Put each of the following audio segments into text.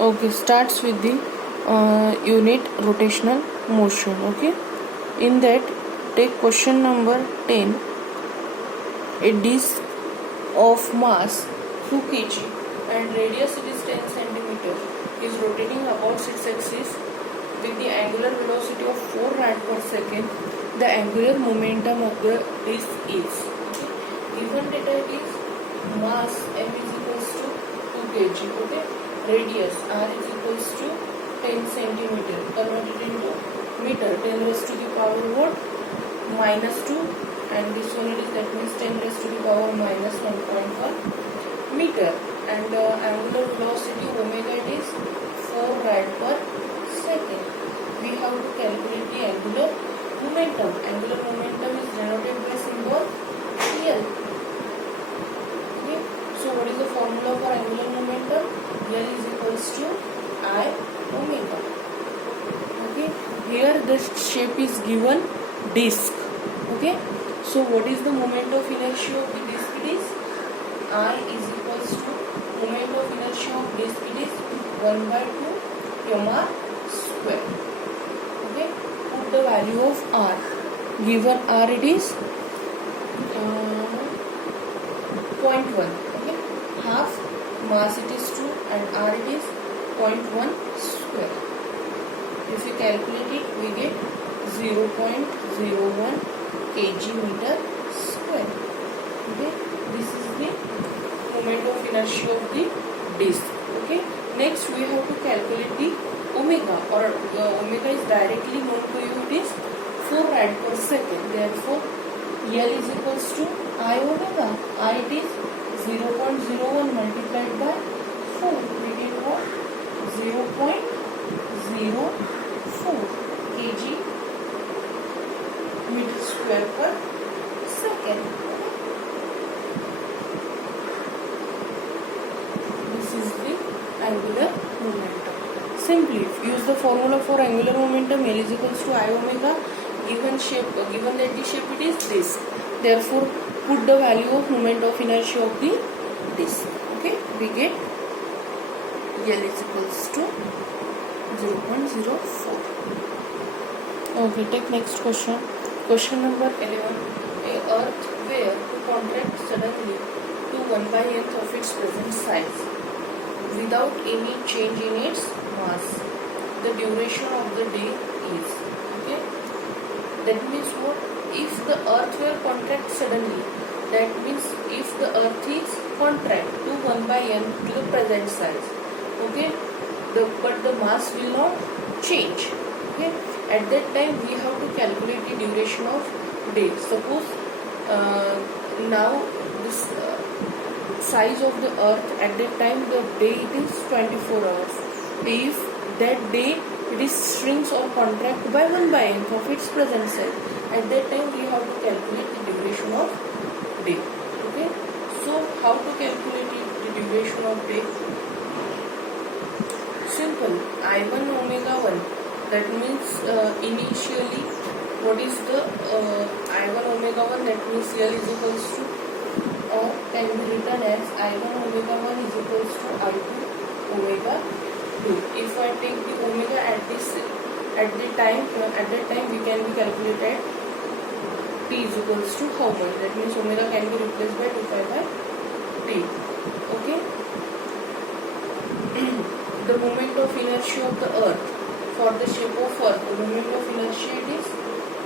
Okay, starts with the unit rotational motion. Okay, in that, take question number 10. A disc of mass 2 kg and radius it is 10 centimeter is rotating about its axis with the angular velocity of 4 rad per second. The angular momentum of the disc is, given data is mass m is equals to 2 kg. Okay, radius r is equals to 10 centimeter, converted into meter, 10 raised to the power what, minus 2, and this one it is, that means 10 raised to the power minus 1.1 meter, and angular velocity omega it is 4 rad per second. We have to calculate the angular momentum. Angular momentum is denoted by symbol L. Okay, so what is the formula for angular momentum? L is equals to I omega. Okay, here the shape is given disc. Okay, so what is the moment of inertia of the disc? It is I is equals to moment of inertia of disc, it is 1 by 2 mr square. Okay, put the value of r. Given r it is 0.1. Okay, half mass it is 2 and r it is 0.1 square. If we calculate it, we get 0.01 kg meter square. Okay, this is the moment of inertia of the disc. Okay, next we have to calculate the omega, or omega is directly known to you, it is 4 rad per second. Therefore L is equals to I omega. I it is 0.01 multiplied by 4. We get what? 0.04 kg meter square per second. This is the angular momentum. Simply use the formula for angular momentum. L is equals to I omega. Given shape, given that the shape it is disc. Therefore, put the value of moment of inertia of the disc. Okay, we get L is equals to 0.04. Okay, take next question. Question number 11. A earth were to contract suddenly to 1 by nth of its present size without any change in its mass. The duration of the day is. Okay, that means what? If the earth were contract suddenly, that means if the earth is contract to 1 by n to the present size. Okay, but the mass will not change. Okay, at that time we have to calculate the duration of day. Suppose now this size of the earth at that time, the day it is 24 hours. If that day it is shrinks or contract by 1 by nth of its present size, at that time we have to calculate the duration of day. Okay, so how to calculate the duration of day? Simple. I1 omega 1. That means initially what is the I1 omega 1? That means L is equals to, or can be written as I1 omega 1 is equals to I2 omega 2. If I take the omega at that time we can be calculated T is equals to how much? That means omega can be replaced by 2 pi by T. Okay. The moment of inertia of the earth for the shape of earth, the moment of inertia it is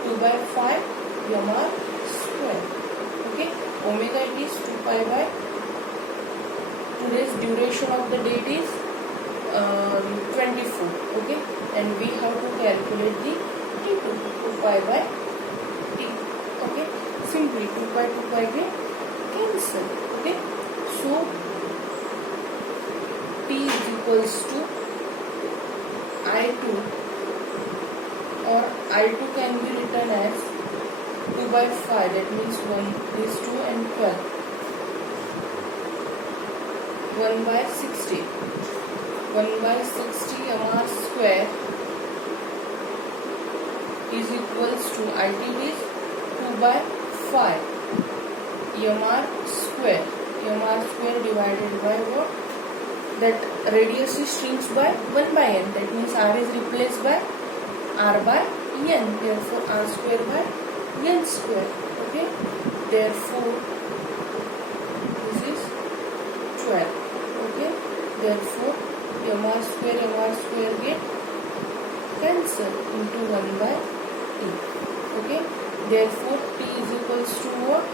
2 by 5 mr square. Okay, omega it is 2 pi by, today's duration of the day is 24. Okay, and we have to calculate the T2, 2 pi by T. Okay, simply 2 pi get cancel. Okay, so T is equals to I2, or I2 can be written as 2 by 5, that means 1 is 2 and 12. 1 by 60. 1 by 60 mr square is equals to IT is 2 by 5 mr square divided by what? that radius is shrinks by 1 by n. That means r is replaced by r by n. Therefore r square by n square. Okay. Therefore this is 12. Okay. Therefore mr square get cancel into 1 by t. Okay. Therefore t is equals to what?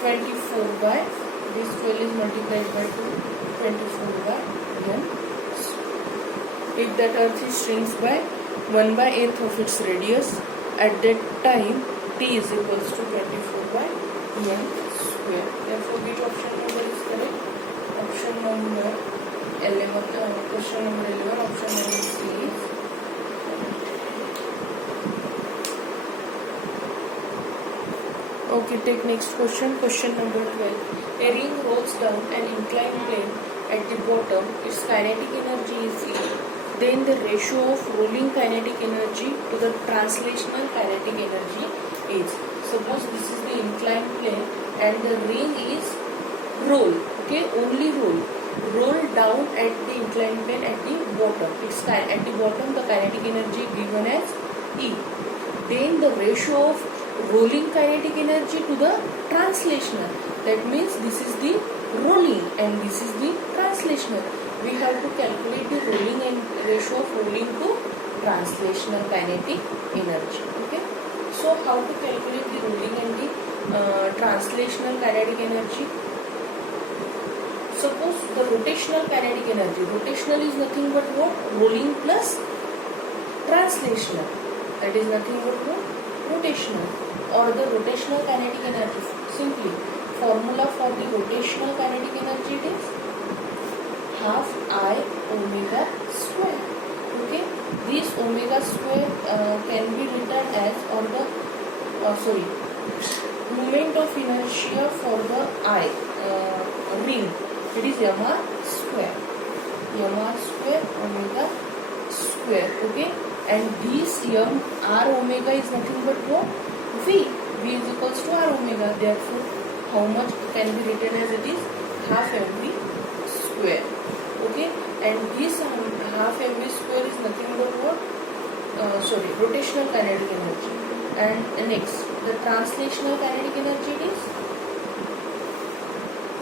24 by this 12 is multiplied by 2, 24 by n. If that earth is shrinks by 1 by 8th of its radius, at that time t is equals to 24 by n square. Therefore which option number is correct? Option number 11. Question number 11. Option number C is. Okay, take next question. Question number 12. A ring rolls down an inclined plane at the bottom. Its kinetic energy is E. Then the ratio of rolling kinetic energy to the translational kinetic energy is. Suppose this is the inclined plane and the ring is roll. Okay, only roll. Roll down at the inclined plane at the bottom. It's at the bottom the kinetic energy given as E. Then the ratio of rolling kinetic energy to the translational. That means this is the rolling and this is the translational. We have to calculate the rolling and ratio of rolling to translational kinetic energy. Okay. So how to calculate the rolling and the translational kinetic energy? Suppose the rotational kinetic energy. Rotational is nothing but what? Rolling plus translational. That is nothing but what? Rotational. Or the rotational kinetic energy. Simply, formula for the rotational kinetic energy is half I omega square. Okay. This omega square can be written as, or the moment of inertia for the I ring. It is mr square. Mr square omega square. Okay. And this r omega is nothing but what? V. V is equals to r omega. Therefore, how much can be written as it is? Half mv square. Okay. And this half mv square is nothing but what? Rotational kinetic energy. And next, the translational kinetic energy is?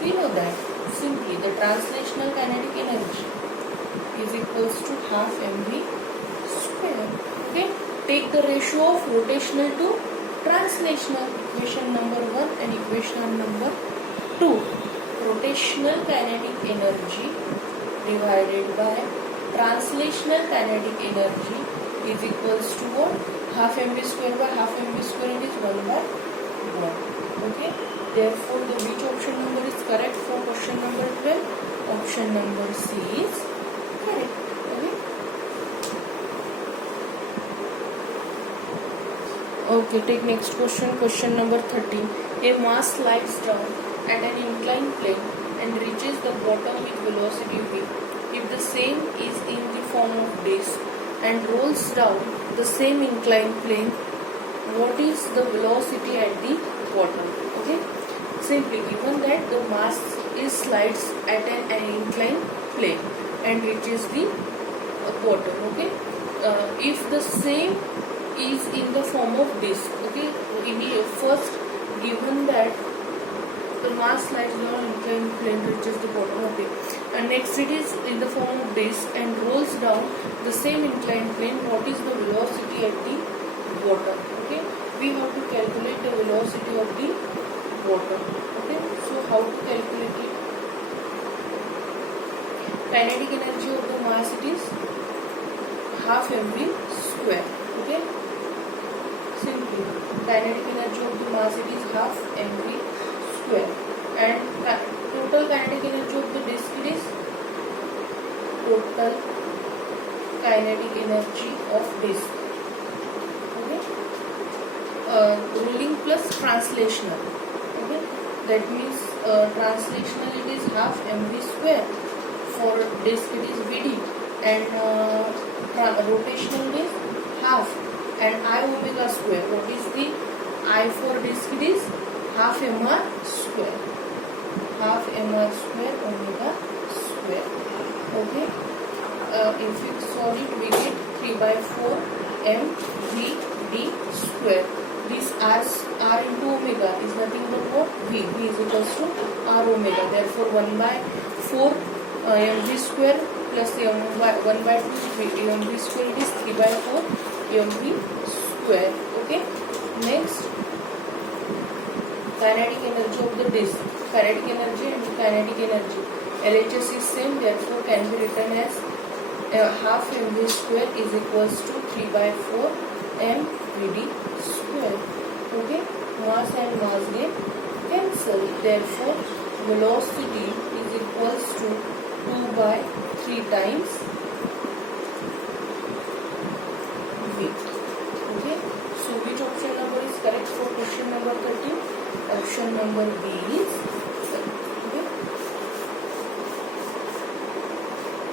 We know that. Simply, the translational kinetic energy is equals to half mv square. Okay. Take the ratio of rotational to translational. Equation number 1 and equation number 2. Rotational kinetic energy divided by translational kinetic energy is equals to what? Half mv square by half mv square, it is 1 by 1. Okay. Therefore, the which option number is correct for question number 12? Option number C is correct. Okay. Okay, take next question. Question number 13. A mass slides down at an inclined plane and reaches the bottom with velocity v. If the same is in the form of disk and rolls down the same inclined plane, what is the velocity at the bottom? Okay. Simply, given that the mass is slides at an inclined plane and reaches the bottom. Okay. If the same is in the form of disk. Okay. First, given that the mass slides down inclined plane reaches the bottom of it, and next it is in the form of disk and rolls down the same inclined plane, what is the velocity at the bottom? Okay. We have to calculate the velocity of the bottom. Okay. So how to calculate it? Kinetic energy of the mass, it is half mv square. Okay. Simply, kinetic energy of the mass, it is half mv square. And total kinetic energy of the disk, it is total kinetic energy of disk. Okay. Rolling plus translational. Okay. That means translational, it is half mv square. For disk, it is vd. And rotational is half. And I omega square. What is the I for disk? It is half mr square. half mr square omega square. Okay, if we solve it, we get 3/4 mvd square. This r into omega is nothing but what? V. V is equals to r omega. Therefore 1/4 mv square plus 1/2 mv square is 3/4 mv square. Okay. Next, kinetic energy of the disk. Kinetic energy and kinetic energy. LHS is same, therefore can be written as half mv square is equals to 3/4 mvd square. Okay, mass and mass get cancel. Therefore, velocity is equals to 2/3 times v. Okay, so which option number is correct for question number 13? Option number B.